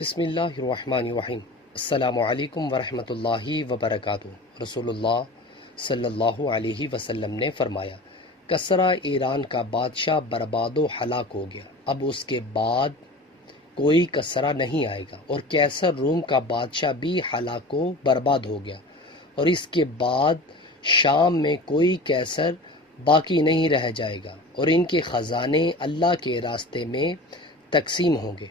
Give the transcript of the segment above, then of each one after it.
بسم اللہ الرحمن الرحیم۔ السلام علیکم ورحمۃ اللہ وبرکاتہ۔ رسول اللہ صلی اللہ علیہ وسلم نے فرمایا، کسرا ایران کا بادشاہ برباد و ہلاک ہو گیا، اب اس کے بعد کوئی کسرا نہیں آئے گا، اور کیسر روم کا بادشاہ بھی ہلاک و برباد ہو گیا، اور اس کے بعد شام میں کوئی کیسر باقی نہیں رہ جائے گا، اور ان کے خزانے اللہ کے راستے میں تقسیم ہوں گے۔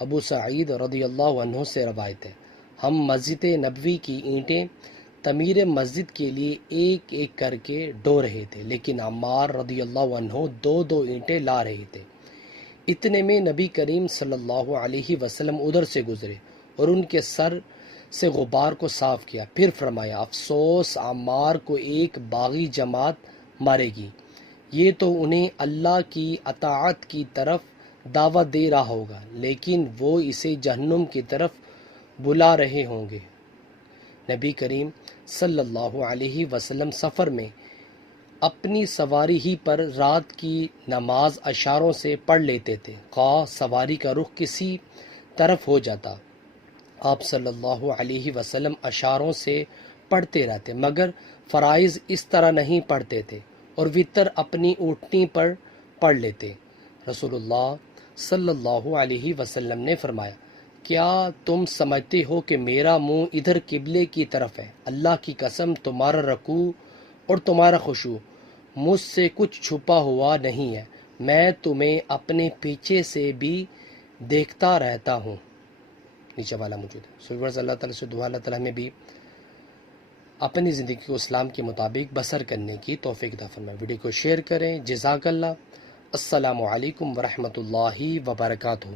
ابو سعید رضی اللہ عنہ سے روایت ہے، ہم مسجد نبوی کی اینٹیں تعمیر مسجد کے لیے ایک ایک کر کے ڈھو رہے تھے، لیکن عمار رضی اللہ عنہ دو دو اینٹیں لا رہے تھے۔ اتنے میں نبی کریم صلی اللہ علیہ وسلم ادھر سے گزرے اور ان کے سر سے غبار کو صاف کیا، پھر فرمایا، افسوس عمار کو ایک باغی جماعت مارے گی، یہ تو انہیں اللہ کی اطاعت کی طرف دعوت دے رہا ہوگا، لیکن وہ اسے جہنم کی طرف بلا رہے ہوں گے۔ نبی کریم صلی اللہ علیہ وسلم سفر میں اپنی سواری ہی پر رات کی نماز اشاروں سے پڑھ لیتے تھے، خواہ سواری کا رخ کسی طرف ہو جاتا، آپ صلی اللہ علیہ وسلم اشاروں سے پڑھتے رہتے، مگر فرائض اس طرح نہیں پڑھتے تھے، اور وتر اپنی اونٹنی پر پڑھ لیتے۔ رسول اللہ صلی اللہ علیہ وسلم نے فرمایا، کیا تم سمجھتے ہو کہ میرا منہ ادھر قبلے کی طرف ہے؟ اللہ کی قسم، تمہارا رکوع اور تمہارا خشوع مجھ سے کچھ چھپا ہوا نہیں ہے، میں تمہیں اپنے پیچھے سے بھی دیکھتا رہتا ہوں۔ نیچے والا موجود ہے۔ سو ویورز، اللہ تعالیٰ سے دعا، اللہ تعالیٰ ہمیں بھی اپنی زندگی کو اسلام کے مطابق بسر کرنے کی توفیق عطا فرمائے۔ ویڈیو کو شیئر کریں۔ جزاک اللہ۔ السلام علیکم ورحمۃ اللہ وبرکاتہ۔